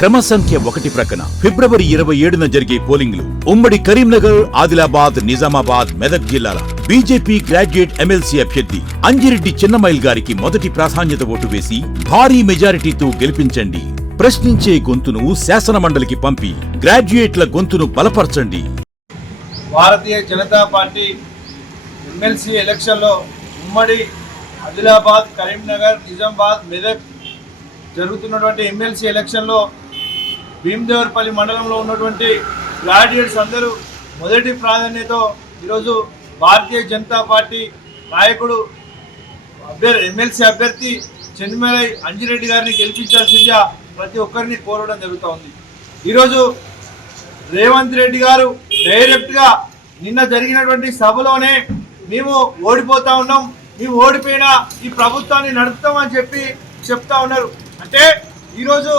క్రమ సంఖ్య 1 ప్రక్కన ఫిబ్రవరి 27న జరిగే పోలింగ్లు ఉమ్మడి కరీంనగర్, ఆదిలాబాద్, నిజామాబాద్, మెదక్ జిల్లాల బీజేపీ గ్రాడ్యుయేట్ ఎమ్మెల్సీ అభ్యర్థి అంజిరెడ్డి చిన్నమైల్ గారికి మొదటి ప్రాధాన్యత ఓటు వేసి భారీ మెజారిటీతో గెలిపించండి. ప్రశ్నించే గొంతును శాసనమండలికి పంపి గ్రాడ్యుయేట్ల గొంతును బలపరచండి. భారతీయ జనతా పార్టీ ఎమ్మెల్సీ ఎలక్షన్లో ఉమ్మడి ఆదిలాబాద్, కరీంనగర్, నిజామాబాద్, మెదక్ జరుగుతున్నటువంటి ఎమ్మెల్సీ ఎలక్షన్లో భీమదేవరపల్లి మండలంలో ఉన్నటువంటి గ్రాడ్యుయేట్స్ అందరూ మొదటి ప్రాధాన్యత ఈరోజు భారతీయ జనతా పార్టీ నాయకుడు ఎమ్మెల్సీ అభ్యర్థి చెన్నిమలై అంజిరెడ్డి గారిని గెలిపించాల్సిందిగా ప్రతి ఒక్కరిని కోరడం జరుగుతూ ఉంది. ఈరోజు రేవంత్ రెడ్డి గారు డైరెక్ట్గా నిన్న జరిగినటువంటి సభలోనే మేము ఓడిపోతా ఉన్నాం, మేము ఓడిపోయినా ఈ ప్రభుత్వాన్ని నడుపుతామని చెప్తా ఉన్నారు. అంటే ఈరోజు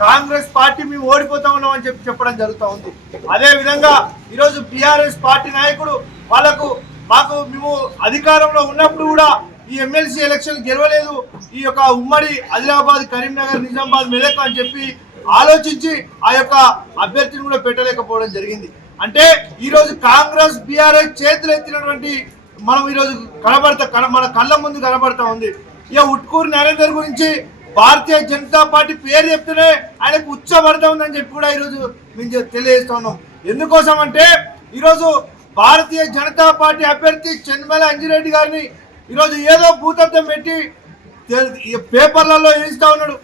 కాంగ్రెస్ పార్టీ మేము ఓడిపోతా ఉన్నామని చెప్పడం జరుగుతూ ఉంది. అదేవిధంగా ఈరోజు బీఆర్ఎస్ పార్టీ నాయకుడు మేము అధికారంలో ఉన్నప్పుడు కూడా ఈ ఎమ్మెల్సీ ఎలక్షన్ గెలవలేదు, ఈ యొక్క ఉమ్మడి ఆదిలాబాద్, కరీంనగర్, నిజామాబాద్, మెదక్ అని చెప్పి ఆలోచించి ఆ యొక్క అభ్యర్థిని కూడా పెట్టలేకపోవడం జరిగింది. అంటే ఈరోజు కాంగ్రెస్ బీఆర్ఎస్ చేతులు ఎత్తినటువంటి మనం ఈరోజు మన కళ్ళ ముందు కనబడతా ఉంది. ఇక ఉట్కూరు నరేందర్ గురించి భారతీయ జనతా పార్టీ పేరు చెప్తేనే ఆయనకు ఉచ్చబడతా ఉందని చెప్పి కూడా ఈరోజు మేము తెలియజేస్తా ఉన్నాం. ఎందుకోసం అంటే ఈరోజు భారతీయ జనతా పార్టీ అభ్యర్థి చెన్నిమలై అంజిరెడ్డి గారిని ఈరోజు ఏదో భూతత్వం పెట్టి పేపర్లలో వేయిస్తా ఉన్నాడు,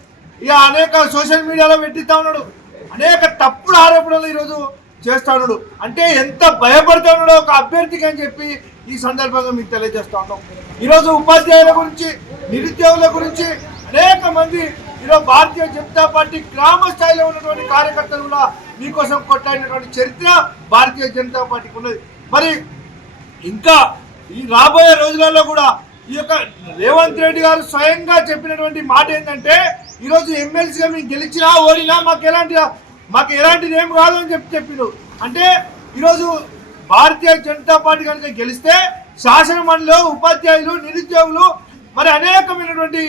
ఇక అనేక సోషల్ మీడియాలో పెట్టిస్తా ఉన్నాడు, అనేక తప్పుడు ఆరోపణలు ఈరోజు చేస్తా ఉన్నాడు. అంటే ఎంత భయపడుతూ ఉన్నాడో ఒక అభ్యర్థికి అని చెప్పి ఈ సందర్భంగా మీకు తెలియజేస్తా ఉన్నాం. ఈరోజు ఉపాధ్యాయుల గురించి, నిరుద్యోగుల గురించి అనేక మంది ఈరోజు భారతీయ జనతా పార్టీ గ్రామ స్థాయిలో ఉన్నటువంటి కార్యకర్తలు కూడా మీకోసం కొట్టాడినటువంటి చరిత్ర భారతీయ జనతా పార్టీకి ఉన్నది. మరి ఇంకా ఈ రాబోయే రోజులలో కూడా ఈ యొక్క రేవంత్ రెడ్డి గారు స్వయంగా చెప్పినటువంటి మాట ఏంటంటే ఈరోజు ఎమ్మెల్సీగా మేము గెలిచినా ఓడినా మాకు ఎలాంటిది ఏం కాదు అని చెప్పిండు. అంటే ఈరోజు భారతీయ జనతా పార్టీ కనుక గెలిస్తే శాసన మండలిలో ఉపాధ్యాయులు, నిరుద్యోగులు మరి అనేకమైనటువంటి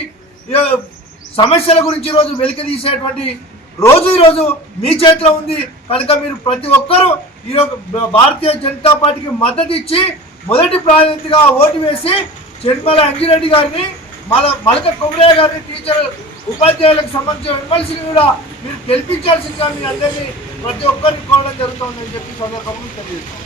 సమస్యల గురించి ఈరోజు వెలికి తీసేటువంటి రోజు ఈరోజు మీ చేతిలో ఉంది. కనుక మీరు ప్రతి ఒక్కరూ ఈరోజు భారతీయ జనతా పార్టీకి మద్దతు ఇచ్చి మొదటి ప్రాధాన్యతగా ఓటు వేసి చెన్నిమలై అంజిరెడ్డి గారిని, మలక కొమరయ్య గారిని, టీచర్ ఉపాధ్యాయులకు సంబంధించిన ఎమ్మెల్సీని కూడా మీరు గెలిపించాల్సిందిగా మీ అందరినీ ప్రతి ఒక్కరిని కోరడం జరుగుతుందని చెప్పి సందర్భంగా తెలియజేస్తాం.